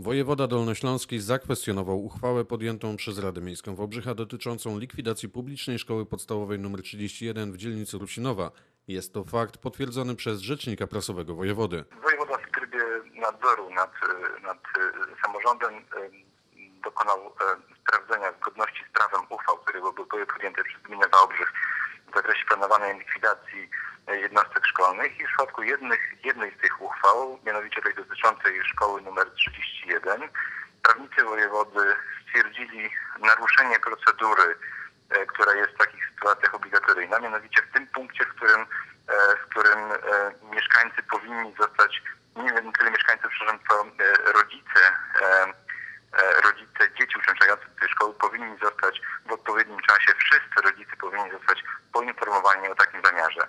Wojewoda Dolnośląski zakwestionował uchwałę podjętą przez Radę Miejską Wałbrzycha dotyczącą likwidacji publicznej szkoły podstawowej nr 31 w dzielnicy Rusinowa. Jest to fakt potwierdzony przez rzecznika prasowego wojewody. Wojewoda w trybie nadzoru nad, e, nad e, samorządem e, dokonał sprawdzenia zgodności z prawem uchwał, które były podjęte przez gminę Wałbrzych w zakresie planowanej likwidacji jednostek szkolnych i w przypadku jednych, jednej z tych uchwał, mianowicie tej dotyczącej szkoły nr 31, prawnicy wojewody stwierdzili naruszenie procedury, e, która jest w takich sytuacjach obligatoryjna, mianowicie w tym punkcie, w którym, e, w którym e, mieszkańcy powinni zostać, nie wiem tyle mieszkańcy, przepraszam, to rodzice, rodzice dzieci uczęszczających do tej szkoły powinni zostać w odpowiednim czasie, wszyscy rodzice powinni zostać poinformowani o takim zamiarze.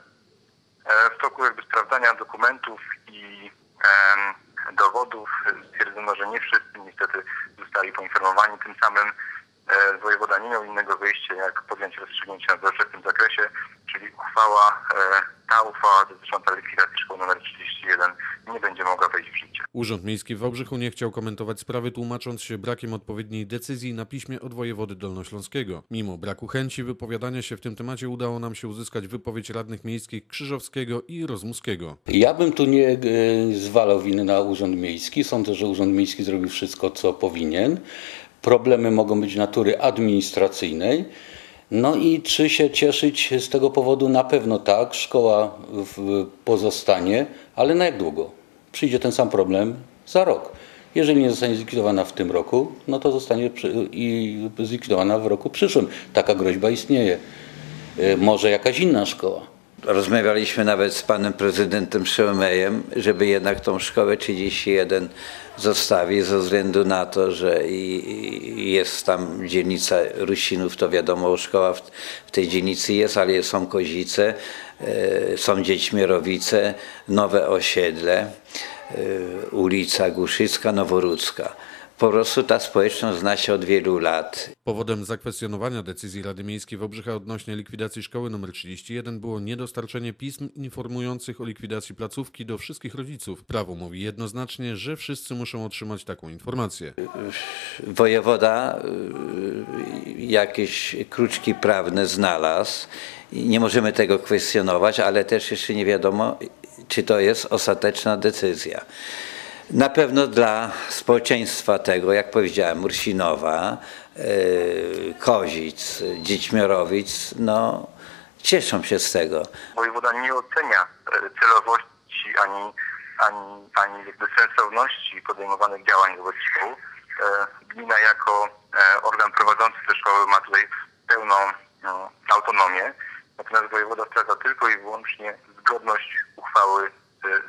E, W toku jakby sprawdzania dokumentów i em, dowodów e, stwierdzono, że nie wszyscy niestety zostali poinformowani. Tym samym e, wojewoda nie miał innego wyjścia, jak podjąć rozstrzygnięcie w tym zakresie, czyli uchwała, e, ta uchwała dotycząca likwidacji szkoły nr 31 nie będzie mogła wejść w życie. Urząd Miejski w Wałbrzychu nie chciał komentować sprawy, tłumacząc się brakiem odpowiedniej decyzji na piśmie od wojewody dolnośląskiego. Mimo braku chęci wypowiadania się w tym temacie udało nam się uzyskać wypowiedź radnych miejskich Krzyżowskiego i Rozmuskiego. Ja bym tu nie e, zwalał winy na Urząd Miejski. Sądzę, że Urząd Miejski zrobił wszystko, co powinien. Problemy mogą być natury administracyjnej. No i czy się cieszyć z tego powodu? Na pewno tak. Szkoła pozostanie, ale na jak długo? Przyjdzie ten sam problem za rok. Jeżeli nie zostanie zlikwidowana w tym roku, no to zostanie i zlikwidowana w roku przyszłym. Taka groźba istnieje. E, Może jakaś inna szkoła. Rozmawialiśmy nawet z panem prezydentem Szełmejem, żeby jednak tą szkołę 31 zostawić ze względu na to, że jest tam dzielnica Rusinów, to wiadomo, szkoła w, tej dzielnicy jest, ale są Kozice, są Dziećmierowice, nowe osiedle, e, ulica Głuszycka, Noworudzka. Po prostu ta społeczność zna się od wielu lat Powodem zakwestionowania decyzji Rady Miejskiej Wałbrzycha odnośnie likwidacji szkoły nr 31 było niedostarczenie pism informujących o likwidacji placówki do wszystkich rodziców. Prawo mówi jednoznacznie, że wszyscy muszą otrzymać taką informację. wojewoda y, jakieś kruczki prawne znalazł. Nie możemy tego kwestionować, ale też jeszcze nie wiadomo, czy to jest ostateczna decyzja. Na pewno dla społeczeństwa tego, jak powiedziałem, Mursinowa, y, Kozic, Dziećmiorowic, no cieszą się z tego. Wojewoda nie ocenia celowości ani, ani, ani jakby sensowności podejmowanych działań wobec szkół. E, Gmina jako e, organ prowadzący te szkoły ma tutaj pełną no, autonomię, natomiast wojewoda sprawdza tylko i wyłącznie zgodność uchwały e,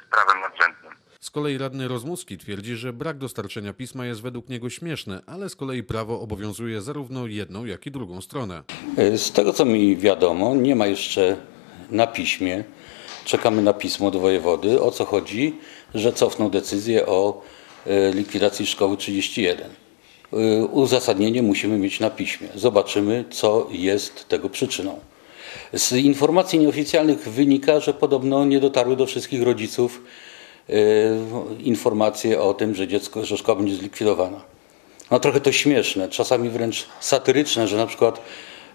z prawem nadrzędnym. Z kolei radny Rozmuski twierdzi, że brak dostarczenia pisma jest według niego śmieszny, ale z kolei prawo obowiązuje zarówno jedną, jak i drugą stronę. Z tego co mi wiadomo, nie ma jeszcze na piśmie. Czekamy na pismo od wojewody. O co chodzi? Że cofną decyzję o e, likwidacji szkoły 31. E, Uzasadnienie musimy mieć na piśmie. Zobaczymy, co jest tego przyczyną. Z informacji nieoficjalnych wynika, że podobno nie dotarły do wszystkich rodziców e, informacje o tym, że dziecko, że szkoła będzie zlikwidowana. No trochę to śmieszne, czasami wręcz satyryczne, że na przykład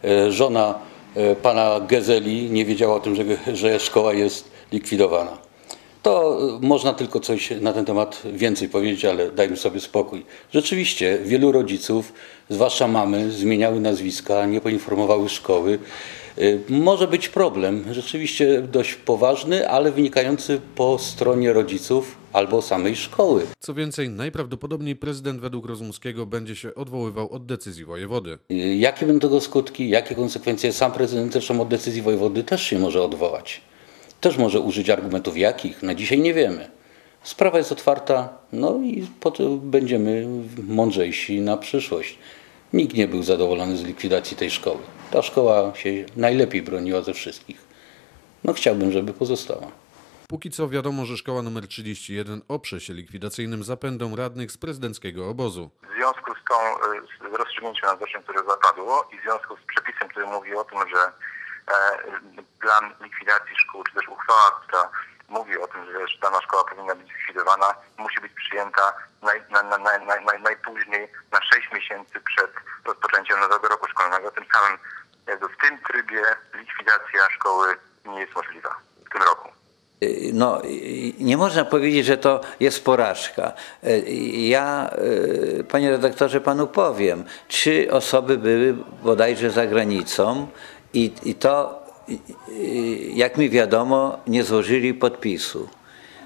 e, żona e, pana Gezeli nie wiedziała o tym, że, że szkoła jest likwidowana. To e, można tylko coś na ten temat więcej powiedzieć, ale dajmy sobie spokój. Rzeczywiście wielu rodziców, zwłaszcza mamy, zmieniały nazwiska, nie poinformowały szkoły. E, Może być problem, rzeczywiście dość poważny, ale wynikający po stronie rodziców albo samej szkoły. Co więcej, najprawdopodobniej prezydent według Rozmuskiego będzie się odwoływał od decyzji wojewody. Jakie będą tego skutki, jakie konsekwencje sam prezydent zresztą od decyzji wojewody też się może odwołać. Też może użyć argumentów jakich, na dzisiaj nie wiemy. Sprawa jest otwarta, no i potem będziemy mądrzejsi na przyszłość. Nikt nie był zadowolony z likwidacji tej szkoły. Ta szkoła się najlepiej broniła ze wszystkich. No chciałbym, żeby pozostała. Póki co wiadomo, że szkoła nr 31 oprze się likwidacyjnym zapędom radnych z prezydenckiego obozu. W związku z tą y, z rozstrzygnięciem nadzorczym, które zapadło i w związku z przepisem, który mówi o tym, że plan likwidacji szkół, czy też uchwała, która mówi o tym, że dana szkoła powinna być zlikwidowana, musi być przyjęta naj, na, na, na, na, naj, najpóźniej na 6 miesięcy przed rozpoczęciem nowego roku szkolnego. Tym samym w tym trybie likwidacja szkoły nie jest możliwa w tym roku. No, i nie można powiedzieć, że to jest porażka. E, Ja, e, panie redaktorze, panu powiem. Trzy osoby były bodajże za granicą i, i to, jak mi wiadomo, nie złożyli podpisu.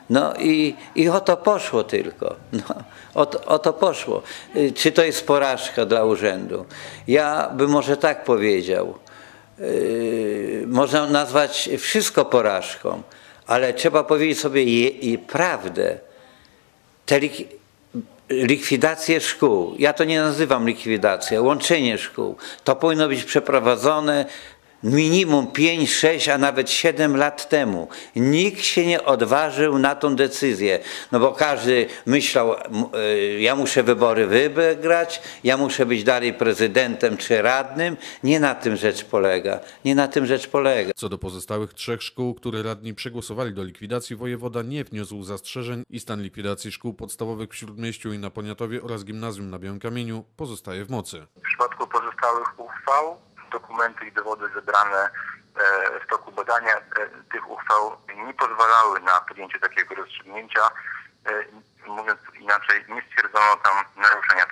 No i, i o to poszło tylko. No, o, to, o to poszło. Y, Czy to jest porażka dla urzędu? Ja bym może tak powiedział. Yy, można nazwać wszystko porażką, ale trzeba powiedzieć sobie je, prawdę. Te lik, likwidacje szkół, ja to nie nazywam likwidacją, łączenie szkół, to powinno być przeprowadzone minimum 5, 6, a nawet 7 lat temu. Nikt się nie odważył na tą decyzję, no bo każdy myślał, y, ja muszę wybory wygrać, ja muszę być dalej prezydentem czy radnym. Nie na tym rzecz polega. Nie na tym rzecz polega. Co do pozostałych trzech szkół, które radni przegłosowali do likwidacji, wojewoda nie wniósł zastrzeżeń i stan likwidacji szkół podstawowych w Śródmieściu i na Poniatowie oraz gimnazjum na Białym Kamieniu pozostaje w mocy. W przypadku pozostałych uchwał, dokumenty i dowody zebrane e, w toku badania e, tych uchwał nie pozwalały na podjęcie takiego rozstrzygnięcia. E, Mówiąc inaczej, nie stwierdzono tam naruszenia